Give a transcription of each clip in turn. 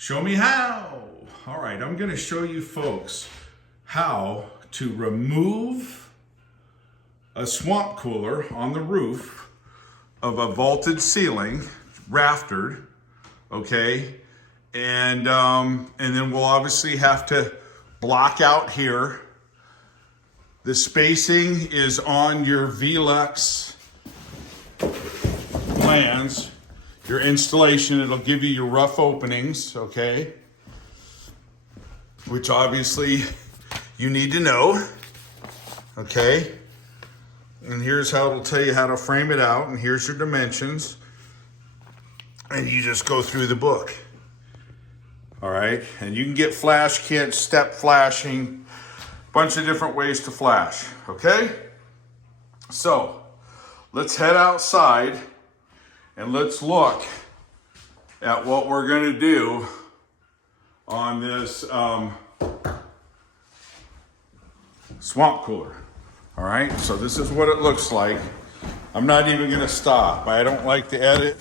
Show me how. All right, I'm going to show you folks how to remove a swamp cooler on the roof of a vaulted ceiling, raftered, okay? And then we'll obviously have to block out here. The spacing is on your Velux plans. Your installation, it'll give you your rough openings, okay? Which obviously you need to know, okay? And here's how it'll tell you how to frame it out, and here's your dimensions. And you just go through the book, all right? And you can get flash kits, step flashing, bunch of different ways to flash, okay? So, let's head outside and let's look at what we're gonna do on this swamp cooler. All right, so this is what it looks like. I'm not even gonna stop. I don't like to edit.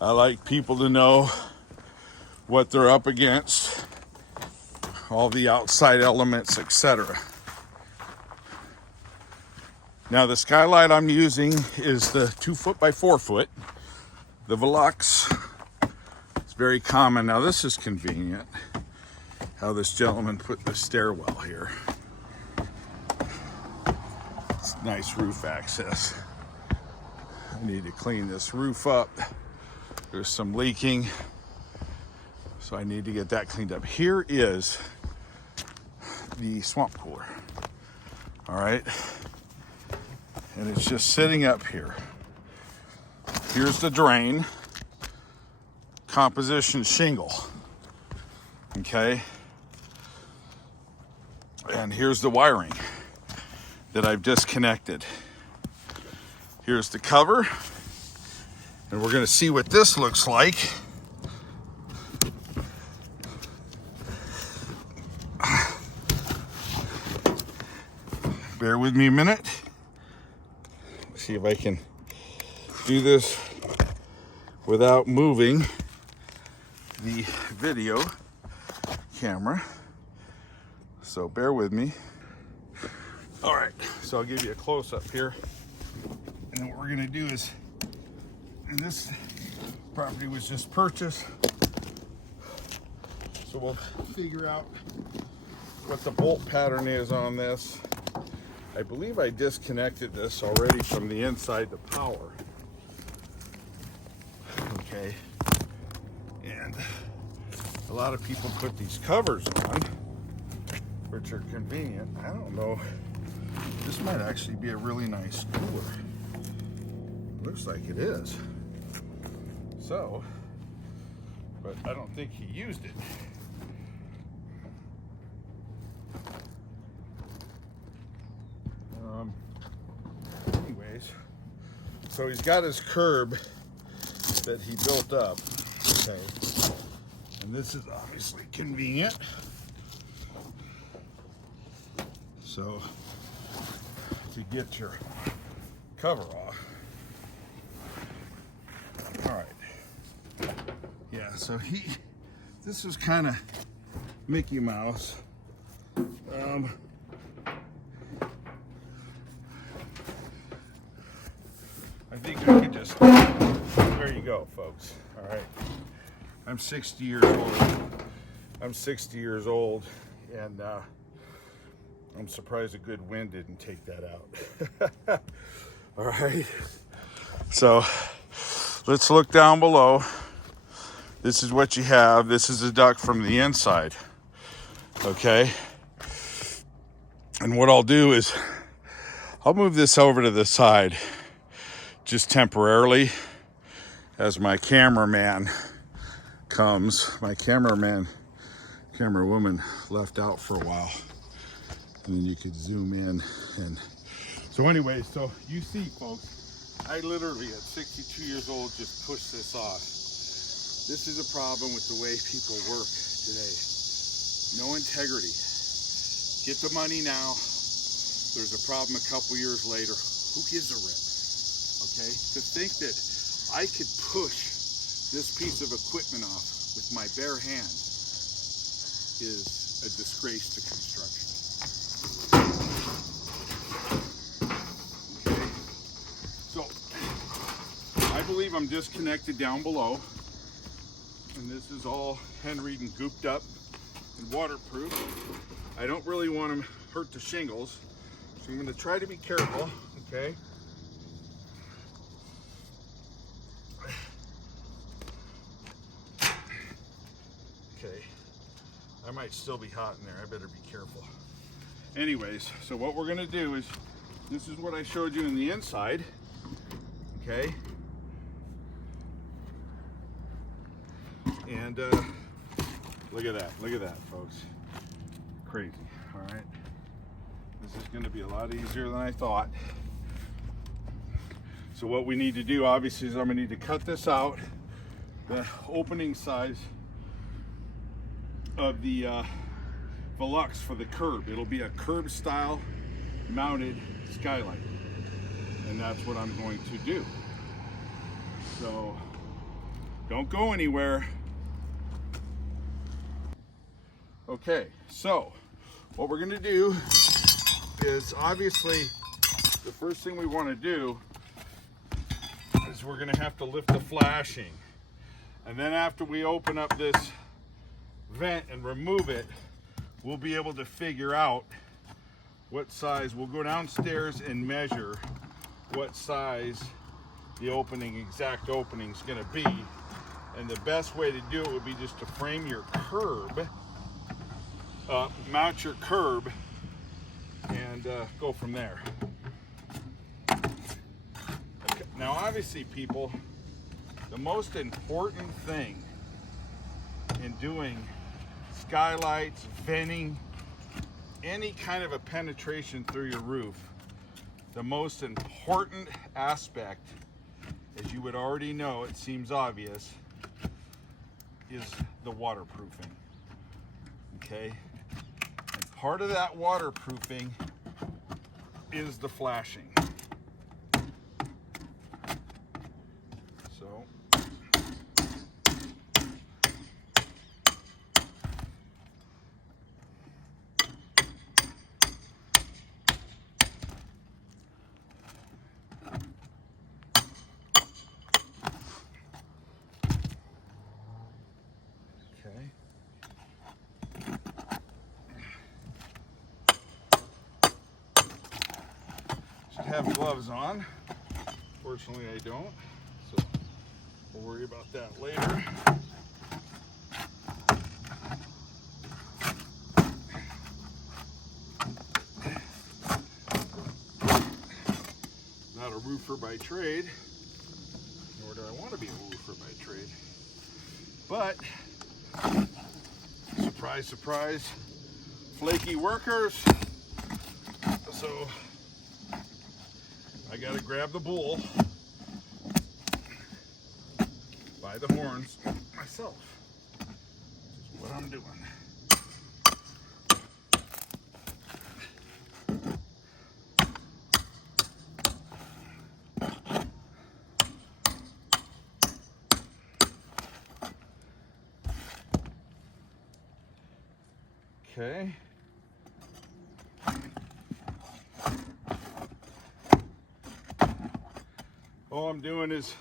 I like people to know what they're up against, all the outside elements, etc. Now the skylight I'm using is the 2 foot by 4 foot, the Velux. It's very common. Now this is convenient, how this gentleman put the stairwell here. It's nice roof access. I need to clean this roof up. There's some leaking, so I need to get that cleaned up. Here is the swamp cooler, all right? And it's just sitting up here. Here's the drain, composition shingle, okay? And here's the wiring that I've disconnected. Here's the cover, and we're gonna see what this looks like. Bear with me a minute. See if I can do this without moving the video camera. So bear with me. All right, so I'll give you a close-up here. And then what we're gonna do is, and this property was just purchased, so we'll figure out what the bolt pattern is on this. I believe I disconnected this already from the inside the power. Okay. And a lot of people put these covers on, which are convenient. I don't know. This might actually be a really nice cooler. Looks like it is. So, but I don't think he used it. Anyways, so he's got his curb that he built up, okay, and this is obviously convenient. So to get your cover off, all right, yeah. So this is kind of Mickey Mouse. I think we could just, there you go, folks. All right. I'm 60 years old. I'm 60 years old, and I'm surprised a good wind didn't take that out. All right. So let's look down below. This is what you have. This is a duct from the inside. Okay. And what I'll do is I'll move this over to the side just temporarily as my cameraman comes. My camerawoman left out for a while, and then you could zoom in. And so anyway, so you see, folks, I literally at 62 years old just pushed this off. This is a problem with the way people work today. No integrity. Get the money now. There's a problem a couple years later. Who gives a rip? Okay, to think that I could push this piece of equipment off with my bare hands is a disgrace to construction. Okay, so I believe I'm disconnected down below, and this is all Henried and gooped up and waterproof. I don't really want to hurt the shingles, so I'm going to try to be careful, okay? Okay, I might still be hot in there. I better be careful. Anyways, so what we're gonna do is, this is what I showed you in the inside, okay? And look at that, folks. Crazy, all right? This is gonna be a lot easier than I thought. So what we need to do, obviously, is I'm gonna need to cut this out, the opening size of the Velux for the curb. It'll be a curb style mounted skylight, and that's what I'm going to do. So don't go anywhere. Okay, so what we're gonna do is, obviously, the first thing we want to do is we're gonna have to lift the flashing, and then after we open up this vent and remove it, we'll be able to figure out what size. We'll go downstairs and measure what size the exact opening is going to be, and the best way to do it would be just to frame your curb up, mount your curb, and go from there. Okay. Now obviously, people, the most important thing in doing skylights, venting, any kind of a penetration through your roof, the most important aspect, as you would already know, it seems obvious, is the waterproofing. Okay? And part of that waterproofing is the flashing. So have gloves on. Fortunately, I don't, so we'll worry about that later. Not a roofer by trade, nor do I want to be a roofer by trade, but surprise, surprise, flaky workers. So I gotta grab the bull by the horns myself. This is what I'm doing. Okay. All I'm doing is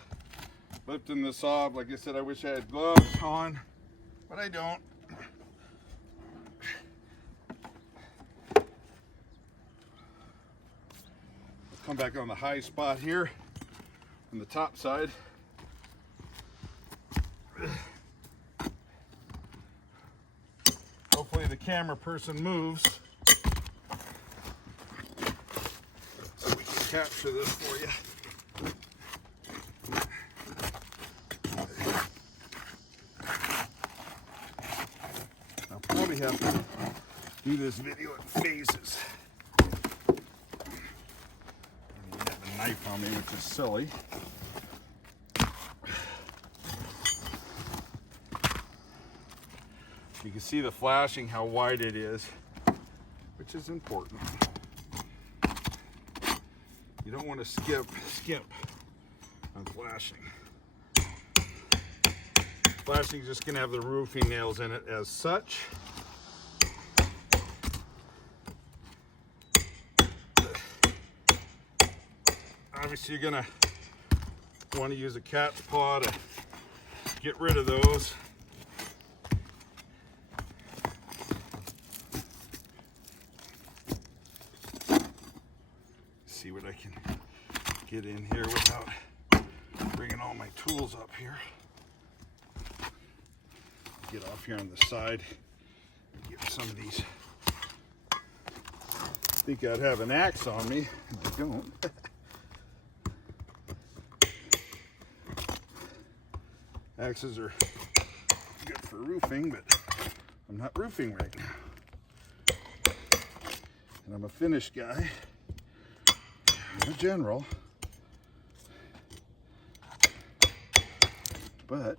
lifting this off. Like I said, I wish I had gloves on, but I don't. I'll come back on the high spot here on the top side. Hopefully the camera person moves so we can capture this for you. I'll probably have to do this video in phases. I have a knife on me, which is silly. You can see the flashing, how wide it is, which is important. You don't want to skimp on flashing. Flashing is just going to have the roofing nails in it as such. Obviously, you're going to want to use a cat's paw to get rid of those. See what I can get in here without bringing all my tools up here. Get off here on the side. Get some of these. Think I'd have an axe on me. I don't. Axes are good for roofing, but I'm not roofing right now. And I'm a finished guy. I'm a general. But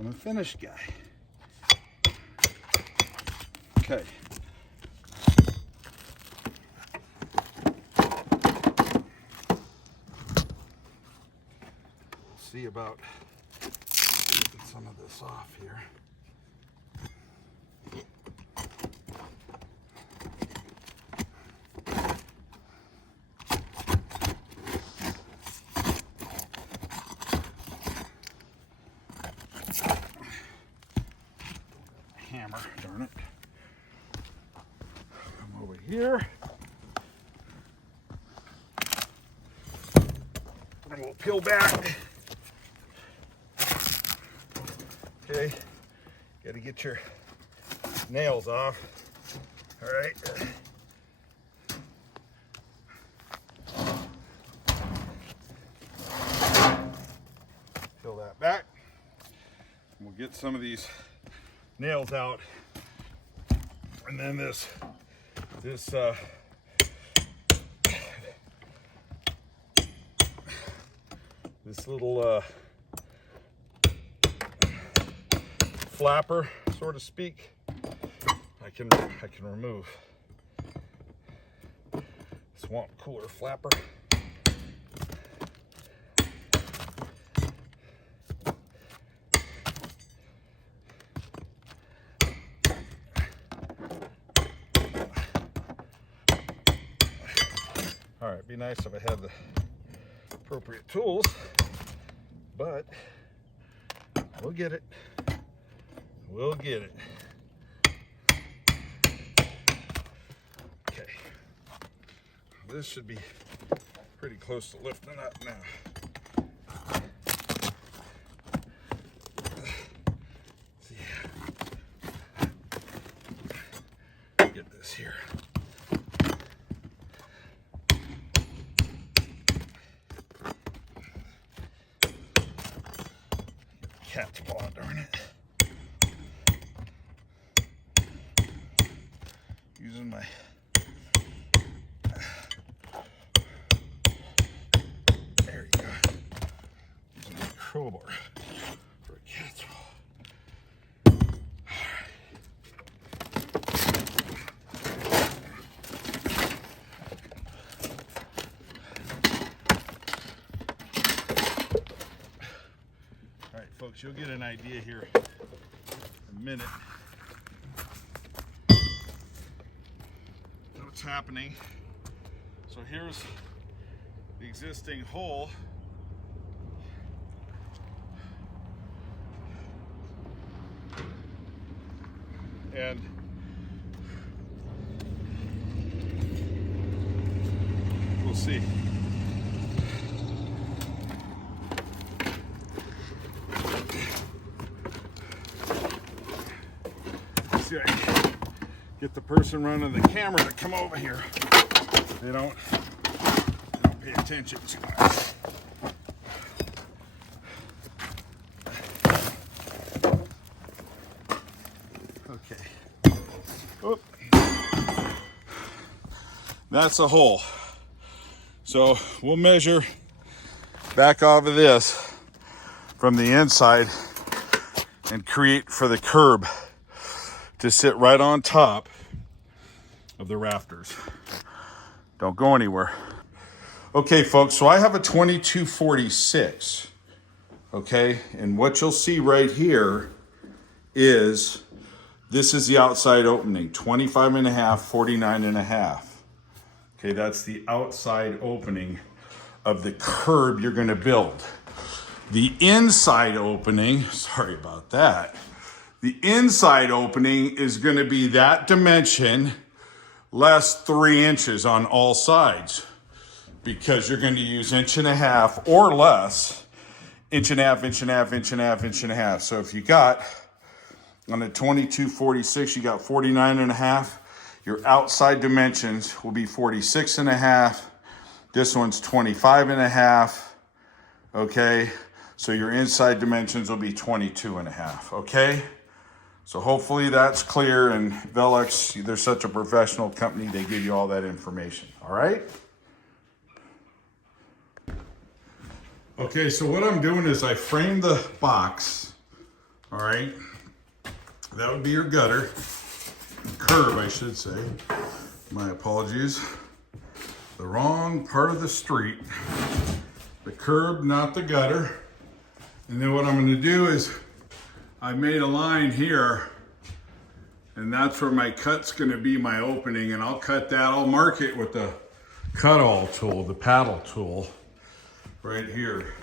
I'm a finished guy. Okay. See about getting some of this off here. Hammer, darn it. Come over here. And we'll peel back. Okay, got to get your nails off. All right. Peel that back. We'll get some of these nails out, and then this little flapper, so to speak, I can remove. Swamp cooler flapper. All right, be nice if I had the appropriate tools, but we'll get it. We'll get it. Okay. This should be pretty close to lifting up now. See. Get this here. Cat's paw, darn it. Using my there you go. Using my crowbar for a cat's paw. All right, folks, you'll get an idea here in a minute. What's happening. So here's the existing hole. And we'll see. See, I can get the person running the camera to come over here. They don't pay attention too much. Okay. Oop. That's a hole. So we'll measure back off of this from the inside and create for the curb to sit right on top of the rafters. Don't go anywhere. Okay, folks, so I have a 2246. okay? And what you'll see right here is, this is the outside opening, 25 and a half, 49 and a half. Okay, that's the outside opening of the curb you're gonna build. The inside opening, sorry about that. The inside opening is gonna be that dimension less 3 inches on all sides, because you're gonna use 1.5 inches or less, 1.5 inches, 1.5 inches, 1.5 inches, 1.5 inches. So if you got, on a 2246, you got 49 and a half, your outside dimensions will be 46 and a half. This one's 25 and a half, okay? So your inside dimensions will be 22 and a half, okay? So hopefully that's clear, and Velux, they're such a professional company, they give you all that information, all right? Okay, so what I'm doing is I framed the box, all right? That would be your gutter, curb, I should say. My apologies. The wrong part of the street. The curb, not the gutter. And then what I'm gonna do is, I made a line here, and that's where my cut's gonna be, my opening, and I'll cut that, I'll mark it with the cut-all tool, the paddle tool, right here.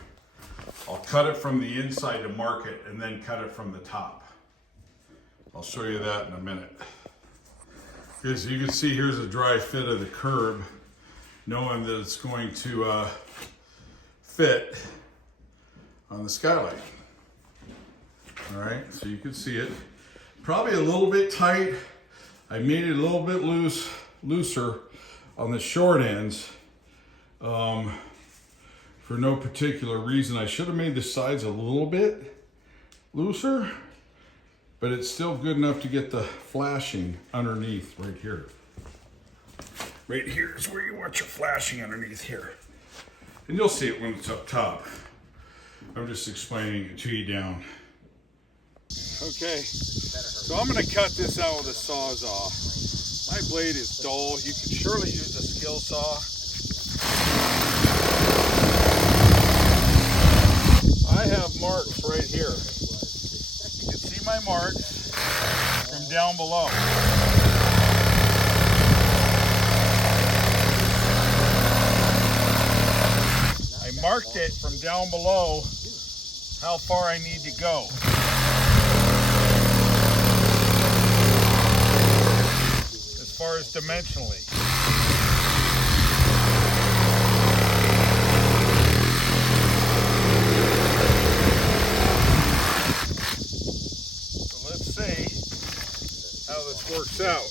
I'll cut it from the inside to mark it, and then cut it from the top. I'll show you that in a minute. Okay, so you can see here's a dry fit of the curb, knowing that it's going to fit on the skylight. All right, so you can see it. Probably a little bit tight. I made it a little bit looser on the short ends for no particular reason. I should have made the sides a little bit looser, but it's still good enough to get the flashing underneath right here. Right here is where you want your flashing underneath here. And you'll see it when it's up top. I'm just explaining it to you down. Okay, so I'm gonna cut this out with a Sawzall. My blade is dull. You can surely use a skill saw. I have marks right here. You can see my marks from down below. I marked it from down below how far I need to go. As far as dimensionally. So let's see how this works out.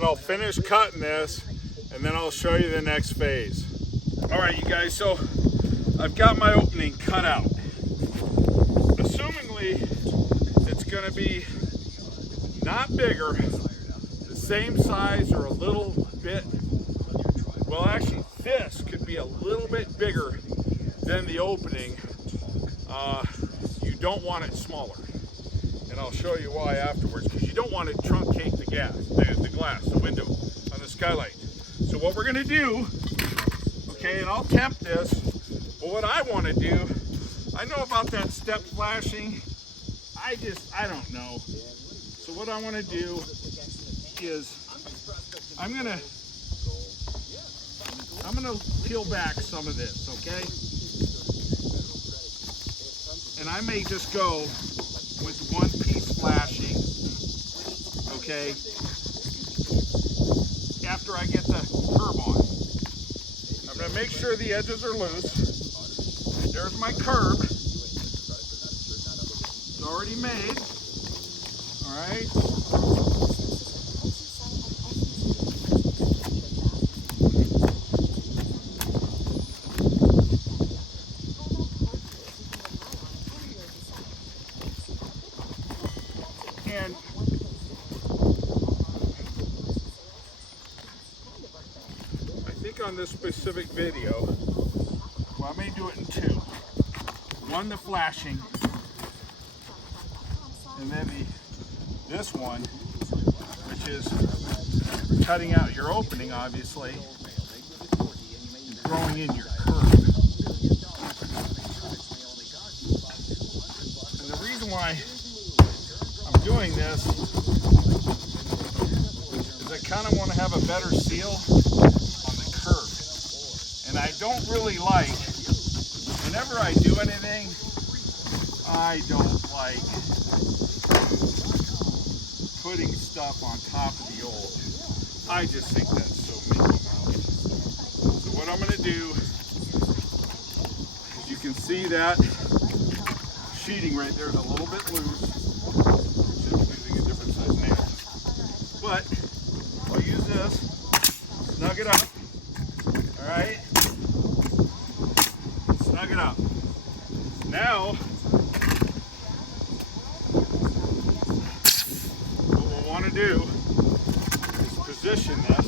I'll finish cutting this, and then I'll show you the next phase. All right, you guys, so I've got my opening cut out. Assumingly, it's gonna be not bigger, the same size or a little bit, well actually this could be a little bit bigger than the opening. You don't want it smaller. And I'll show you why afterwards, because you don't want to truncate the glass, the window on the skylight. So what we're gonna do, okay, and I'll tempt this, but what I want to do, I know about that step flashing, I don't know. So what I want to do is, I'm gonna peel back some of this, okay? And I may just go with one piece flashing, okay, after I get the curb on. I'm going to make sure the edges are loose. There's my curb. It's already made. All right. this specific video, well, I may do it in two. One, the flashing, and then this one, which is cutting out your opening, obviously, and throwing in your curve. And the reason why I'm doing this is I kind of want to have a better seal on the curve. And I don't really like, whenever I do anything, I don't like putting stuff on top of the old. I just think that's so Mickey Mouse. So what I'm going to do, as you can see, that sheeting right there is a little bit loose. Should be using a different size nail. But I'll use this, snug it up. All right, snug it up. Now, what we'll want to do is position this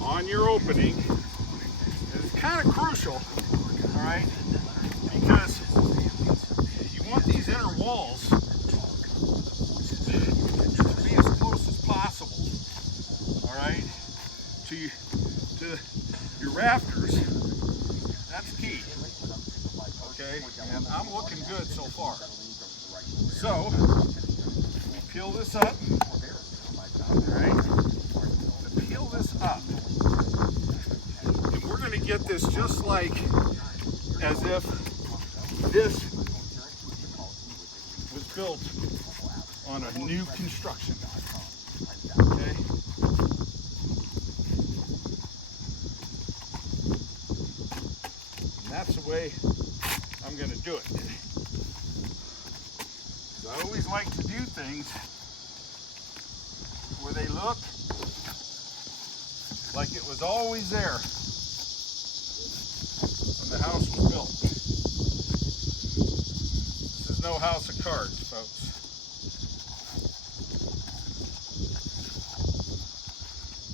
on your opening. It's kind of crucial, all right, because you want these inner walls to be as close as possible, all right, to your rafters. That's key, okay, and I'm looking good so far. So, we peel this up, all right, peel this up, and we're going to get this just like as if this was built on a new construction, okay? And that's the way I'm going to do it. So I always like to do things where they look like it was always there when the house was built. This is no house of cards, folks.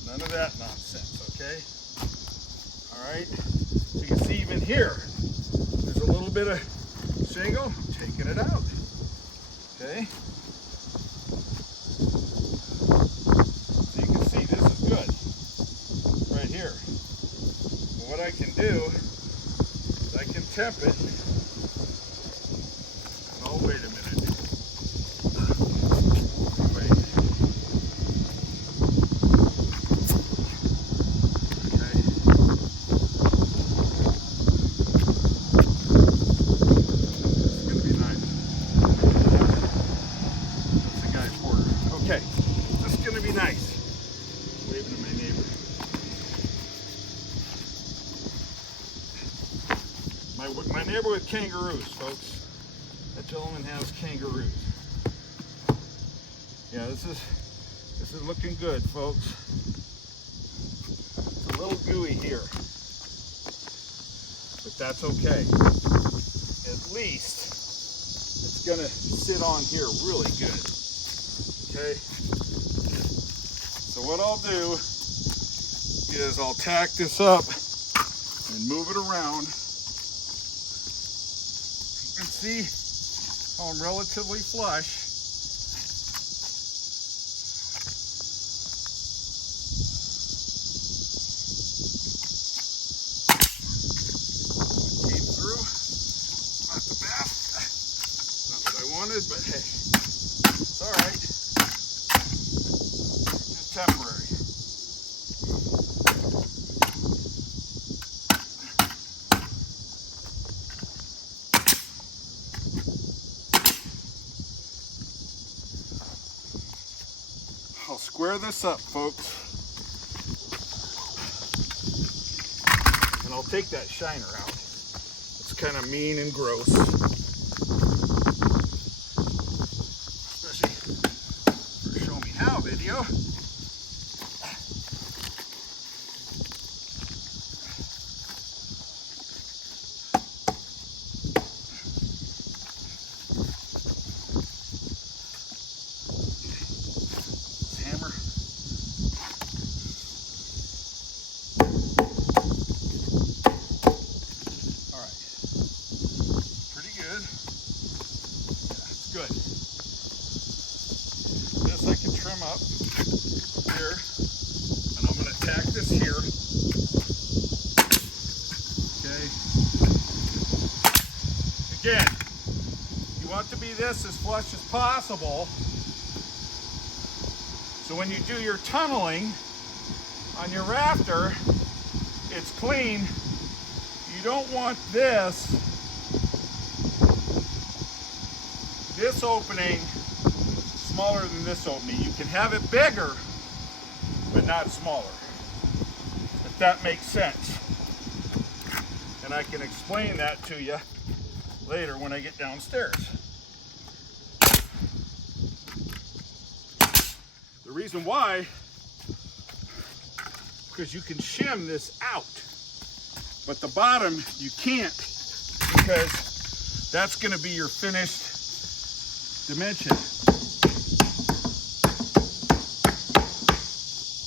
None of that nonsense, okay? All right, so you can see even here, there's a little bit of shingle, taking it out, okay? So you can see this is good, right here. But what I can do is I can temp it. Oh, wait a minute. Okay, this is going to be nice. Waving to my neighbor. My neighbor with kangaroos, folks. That gentleman has kangaroos. Yeah, this is looking good, folks. It's a little gooey here, but that's okay. At least it's going to sit on here really good. Okay, so what I'll do is I'll tack this up and move it around. You can see how I'm relatively flush. Came through, not the best, not what I wanted, but hey, it's all right. Temporary. I'll square this up, folks, and I'll take that shiner out. It's kind of mean and gross, especially for Show Me How video. trim up here, and I'm going to tack this here. Okay. Again, you want to be this as flush as possible. So when you do your tunneling on your rafter, it's clean. You don't want this opening smaller than this opening. You can have it bigger, but not smaller. If that makes sense. And I can explain that to you later when I get downstairs. The reason why, because you can shim this out, but the bottom you can't, because that's going to be your finished dimension.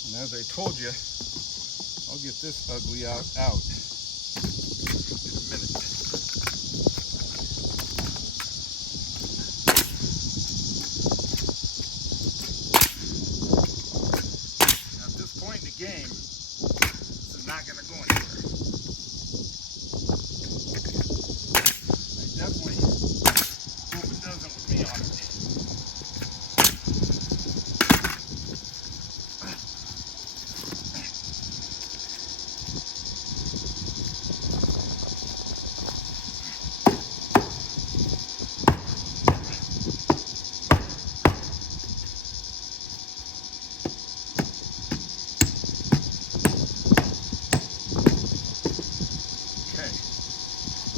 And as I told you, I'll get this ugly out in a minute. At this point in the game, this is not going to go anywhere. I definitely hope it doesn't with me on it.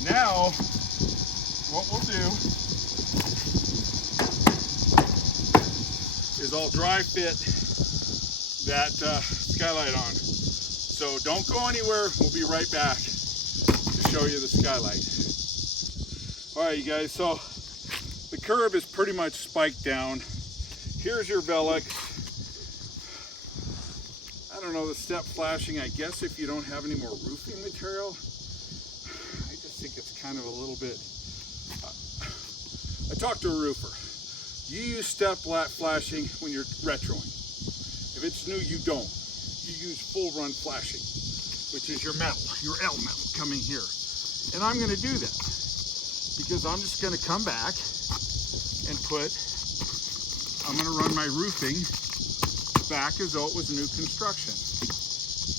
Now, what we'll do is I'll dry fit that skylight on. So don't go anywhere. We'll be right back to show you the skylight. All right, you guys, so the curb is pretty much spiked down. Here's your Velux. I don't know, the step flashing, I guess if you don't have any more roofing material, I think it's kind of a little bit, I talked to a roofer. You use step flashing when you're retroing. If it's new, you don't. You use full run flashing, which is your metal, your L metal coming here. And I'm gonna do that because I'm just gonna come back and I'm gonna run my roofing back as though it was new construction.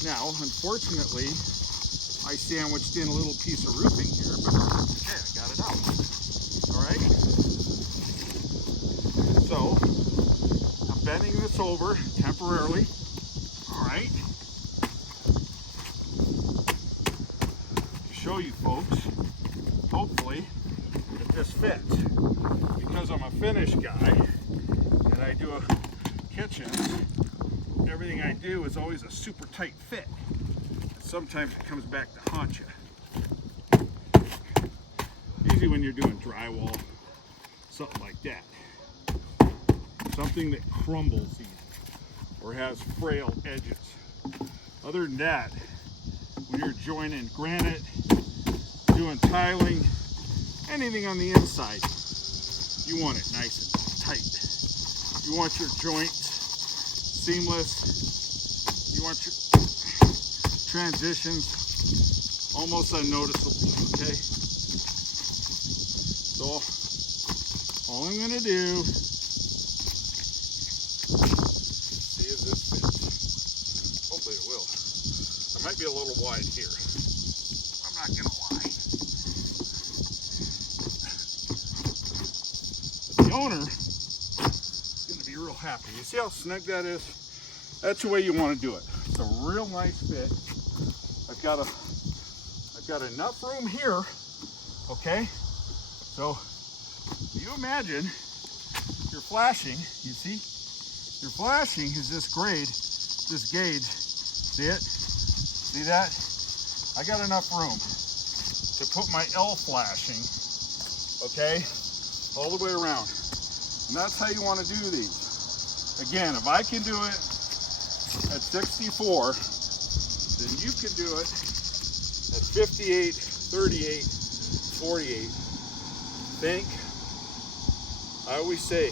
Now, unfortunately, I sandwiched in a little piece of roofing here, but okay, I got it out. All right. So I'm bending this over temporarily. All right. To show you folks, hopefully, that this fits. Because I'm a finish guy and I do a kitchen, everything I do is always a super tight fit. Sometimes it comes back to haunt you. Usually when you're doing drywall, something like that. Something that crumbles easy or has frail edges. Other than that, when you're joining granite, doing tiling, anything on the inside, you want it nice and tight. You want your joints seamless. You want your transitions almost unnoticeable, okay? So all I'm gonna do, see if this fits. Hopefully it will. It might be a little wide here. I'm not gonna lie. But the owner is gonna be real happy. You see how snug that is? That's the way you want to do it. It's a real nice fit. I've got enough room here, okay? So you imagine your flashing, you see? Your flashing is this grade, this gauge. See it? See that? I got enough room to put my L flashing, okay? All the way around. And that's how you want to do these. Again, if I can do it at 64, then you can do it at 58, 38, 48. I always say,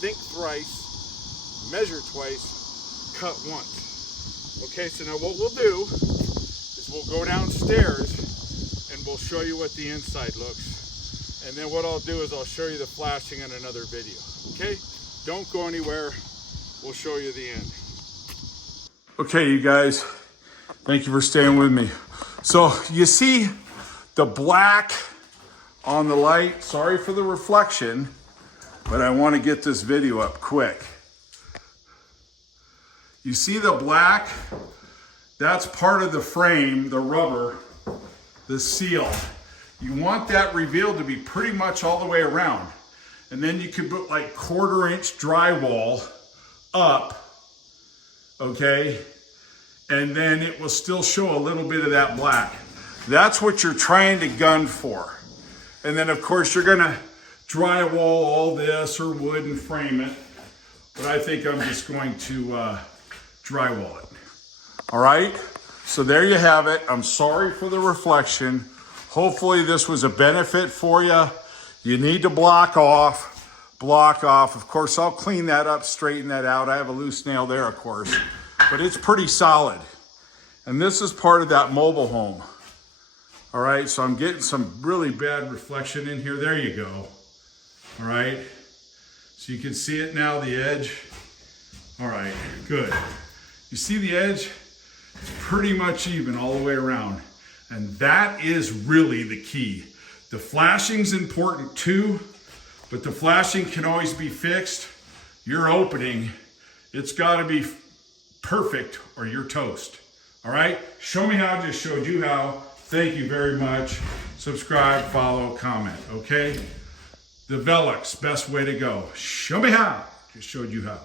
think, thrive. thrice, measure twice, cut once. Okay, so now what we'll do is we'll go downstairs and we'll show you what the inside looks. And then what I'll do is I'll show you the flashing in another video. Okay, don't go anywhere. We'll show you the end. Okay, you guys, thank you for staying with me. So you see the black on the light. Sorry for the reflection, but I want to get this video up quick. You see the black? That's part of the frame, the rubber, the seal. You want that revealed to be pretty much all the way around. And then you could put like 1/4-inch drywall up, okay? And then it will still show a little bit of that black. That's what you're trying to gun for. And then of course you're gonna drywall all this or wood and frame it. But I think I'm just going to drywall it. All right, so there you have it. I'm sorry for the reflection. Hopefully this was a benefit for you. You need to block off. Of course, I'll clean that up, straighten that out. I have a loose nail there, of course, but it's pretty solid. And this is part of that mobile home. All right, so I'm getting some really bad reflection in here. There you go. All right, so you can see it now, the edge. All right, good. You see the edge? It's pretty much even all the way around. And that is really the key. The flashing's important too, but the flashing can always be fixed. Your opening, it's gotta be perfect or you're toast. All right, show me how, I just showed you how. Thank you very much. Subscribe, follow, comment, okay? The Velux, best way to go. Show me how, just showed you how.